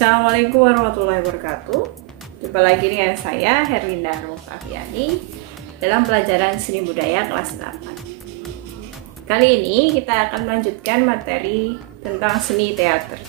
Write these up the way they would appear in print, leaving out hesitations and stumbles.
Assalamualaikum warahmatullahi wabarakatuh. Jumpa lagi dengan saya Herlinda Rosafiani dalam pelajaran seni budaya kelas 8. Kali ini kita akan melanjutkan materi tentang seni teater.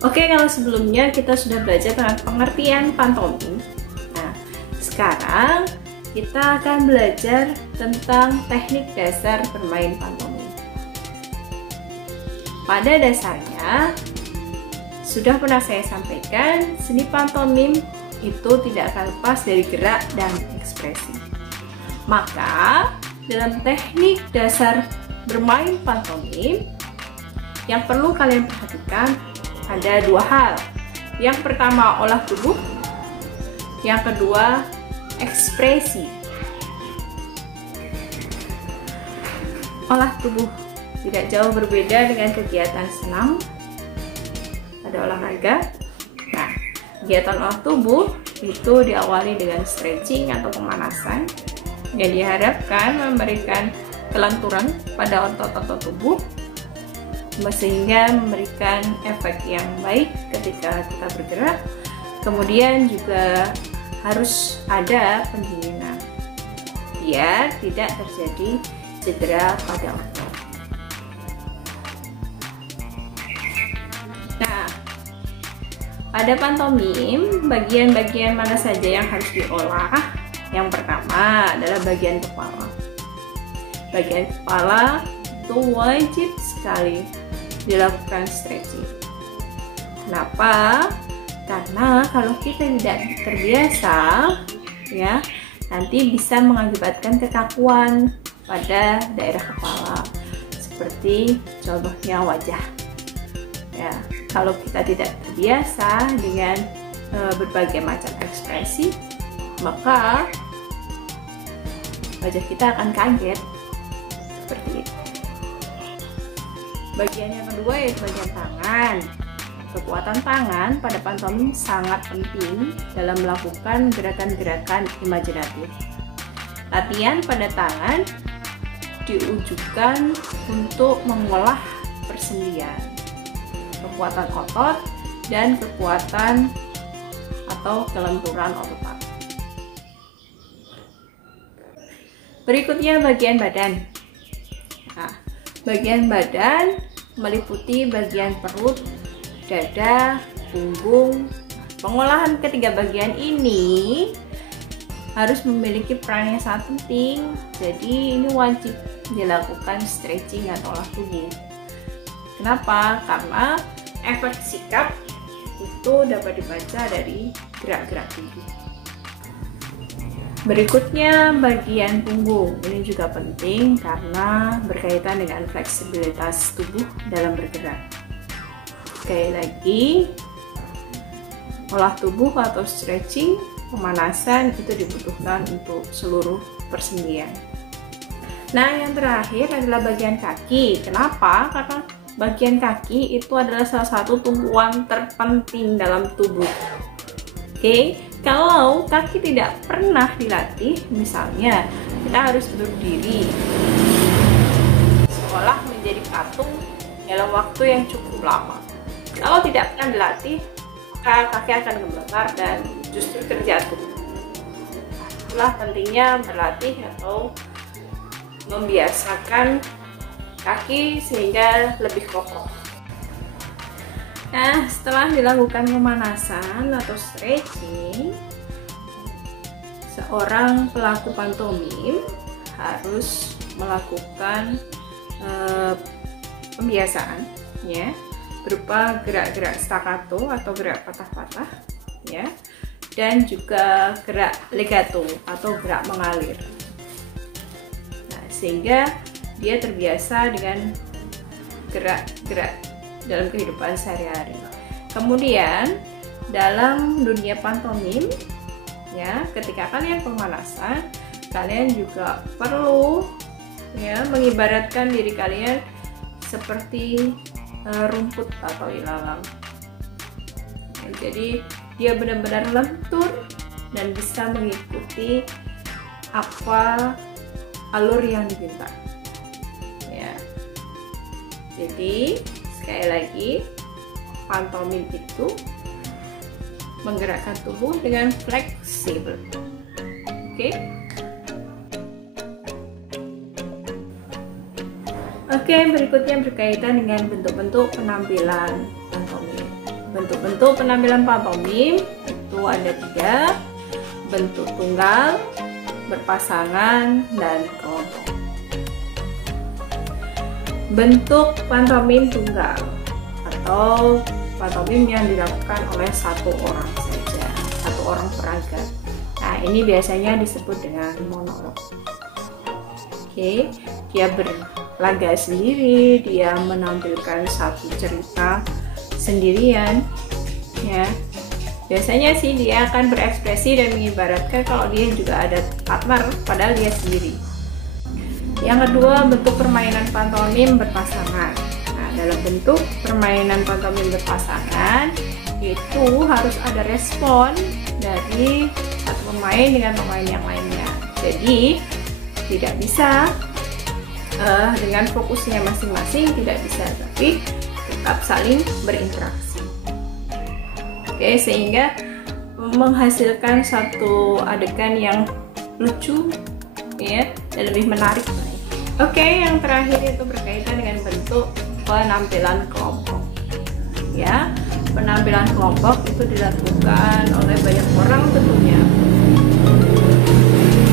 Oke, kalau sebelumnya kita sudah belajar tentang pengertian pantomim. Nah, sekarang kita akan belajar tentang teknik dasar bermain pantomim. Pada dasarnya, sudah pernah saya sampaikan, seni pantomim itu tidak akan lepas dari gerak dan ekspresi. Maka, dalam teknik dasar bermain pantomim, yang perlu kalian perhatikan ada dua hal. Yang pertama, olah tubuh. Yang kedua, ekspresi. Olah tubuh tidak jauh berbeda dengan kegiatan senam pada olahraga. Nah, kegiatan olah tubuh itu diawali dengan stretching atau pemanasan yang diharapkan memberikan kelenturan pada otot-otot tubuh sehingga memberikan efek yang baik ketika kita bergerak. Kemudian juga harus ada pendinginan biar tidak terjadi cedera pada otot. Nah, pada pantomim bagian-bagian mana saja yang harus diolah? Yang pertama adalah bagian kepala. Bagian kepala itu wajib sekali dilakukan stretching. Kenapa? Karena kalau kita tidak terbiasa, ya, nanti bisa mengakibatkan kekakuan pada daerah kepala, seperti contohnya wajah. Ya, kalau kita tidak terbiasa dengan berbagai macam ekspresi, maka wajah kita akan kaget seperti itu. Bagian yang kedua yaitu bagian tangan. Kekuatan tangan pada pantomim sangat penting dalam melakukan gerakan-gerakan imajinatif. Latihan pada tangan diujukan untuk mengolah persendian, kekuatan otot, dan kekuatan atau kelenturan otot. Berikutnya bagian badan. Nah, bagian badan meliputi bagian perut, dada, punggung. Pengolahan ketiga bagian ini harus memiliki peran yang sangat penting. Jadi ini wajib dilakukan stretching atau olah tubuh. Kenapa? Karena efek sikap itu dapat dibaca dari gerak-gerak tubuh. Berikutnya bagian punggung. Ini juga penting karena berkaitan dengan fleksibilitas tubuh dalam bergerak. Sekali lagi, olah tubuh atau stretching, pemanasan itu dibutuhkan untuk seluruh persendian. Nah, yang terakhir adalah bagian kaki. Kenapa? Karena bagian kaki itu adalah salah satu tumpuan terpenting dalam tubuh. Oke. Kalau kaki tidak pernah dilatih, misalnya kita harus berdiri seolah menjadi patung dalam waktu yang cukup lama. Kalau tidak pernah dilatih, maka kaki akan gemetar dan justru terjatuh. Itulah pentingnya berlatih atau membiasakan kaki sehingga lebih kokoh. Nah, setelah dilakukan pemanasan atau stretching, seorang pelaku pantomim harus melakukan pembiasaan ya, berupa gerak-gerak staccato atau gerak patah-patah ya, dan juga gerak legato atau gerak mengalir. Nah, sehingga dia terbiasa dengan gerak-gerak dalam kehidupan sehari-hari. Kemudian dalam dunia pantomim ya, ketika kalian pemanasan, kalian juga perlu ya mengibaratkan diri kalian seperti rumput atau ilalang. Ya, jadi dia benar-benar lentur dan bisa mengikuti apa alur yang diminta. Ya. Jadi sekali lagi, pantomim itu menggerakkan tubuh dengan fleksibel. Oke, berikutnya berkaitan dengan bentuk-bentuk penampilan pantomim. Bentuk-bentuk penampilan pantomim itu ada 3: bentuk tunggal, berpasangan, dan kelompok. Bentuk pantomim tunggal atau pantomim yang dilakukan oleh satu orang saja, satu orang peraga. Nah, ini biasanya disebut dengan monolog. Dia berlaga sendiri, dia menampilkan satu cerita sendirian ya. Biasanya sih dia akan berekspresi dan mengibaratkan kalau dia juga ada partner padahal dia sendiri. Yang kedua, bentuk permainan pantomim berpasangan. Nah, dalam bentuk permainan pantomim berpasangan itu harus ada respon dari satu pemain dengan pemain yang lainnya. Jadi tidak bisa dengan fokusnya masing-masing, tidak bisa, tapi tetap saling berinteraksi. Sehingga menghasilkan satu adegan yang lucu ya, dan lebih menarik. Yang terakhir itu berkaitan dengan bentuk penampilan kelompok. Ya, penampilan kelompok itu dilakukan oleh banyak orang tentunya.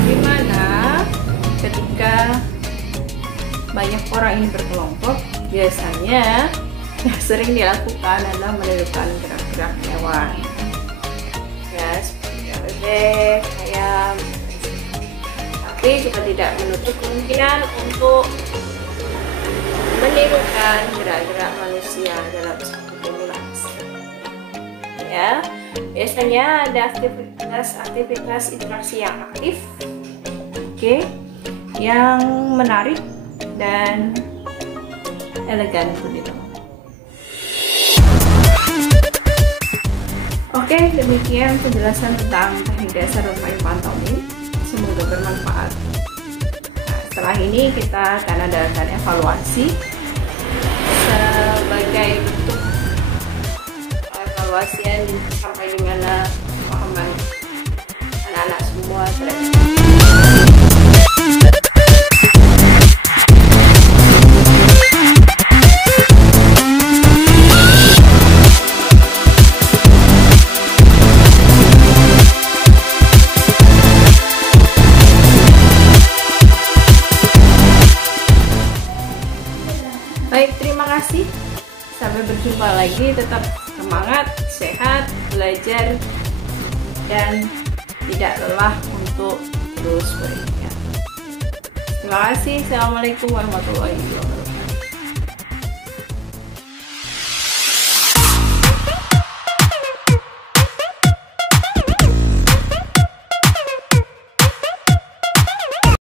Dimana ketika banyak orang ini berkelompok, biasanya yang sering dilakukan adalah menirukan gerak-gerak hewan. Ya, seperti bebek, ayam. Tapi juga tidak menutup kemungkinan untuk menirukan gerak-gerak manusia dalam satu simulasi. Ya, biasanya ada aktivitas interaksi yang aktif, yang menarik dan elegan pun itu. Demikian penjelasan tentang teknik dasar bermain pantomim. Semoga bermanfaat. Nah, setelah ini kita akan adakan evaluasi sebagai bentuk evaluasian sampai di mana pemahaman anak-anak semua Baik, terima kasih. Sampai berjumpa lagi. Tetap semangat, sehat, belajar, dan tidak lelah untuk terus berikhtiar. Terima kasih. Assalamualaikum warahmatullahi wabarakatuh.